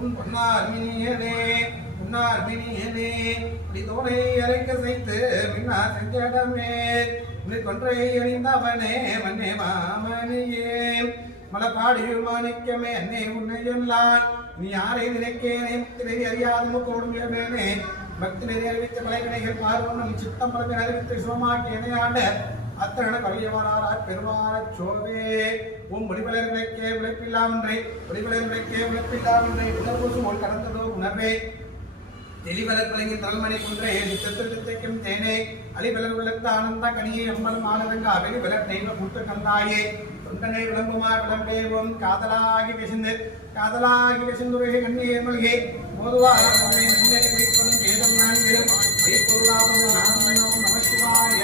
உன் பொன்னார் மினியனே உன்னார் மினியனே தோனை அரைக்க செய்து மின்னார் செஞ்சடமே கொன்றை அறிந்தவனே மன்னே மாமணியே மலப்பாடியுள் மாணிக்கமே அன்னே உன்னை சொல்லான் நீ யாரை நினைக்கேனே முக்தி அறியாத முக்கோடும் இளவேனே பக்தி நெறி அறிவித்த கலைவினைகள் பார்வனும் சித்தம் பலத்தை அறிவித்து சுகமாக்கி இணையாண்ட அத்தகன கவியவரார் பெருமாறச் சோவே உம் முடிவலர் விளக்கே விளப்பில்லாமன்றை முடிவலர் விளக்கே விளப்பில்லாமன்றை உணர்வு போல் கடந்ததோ உணர்வே தெளிவலர் கலைஞர் தலைமனை குன்றே சித்தத்திற்கும் தேனே அலிவலர் விளத்த ஆனந்த கனியை அம்பலம் ஆனதங்கா வெளிவலர் தெய்வ கூட்டு கந்தாயே தொண்டனை விளம்புமா விளம்பேவும் காதலாகி பேசுந்துரை கண்ணியே மல்கே போதுவாக வேதம் நான்கிலும் நம சிவாய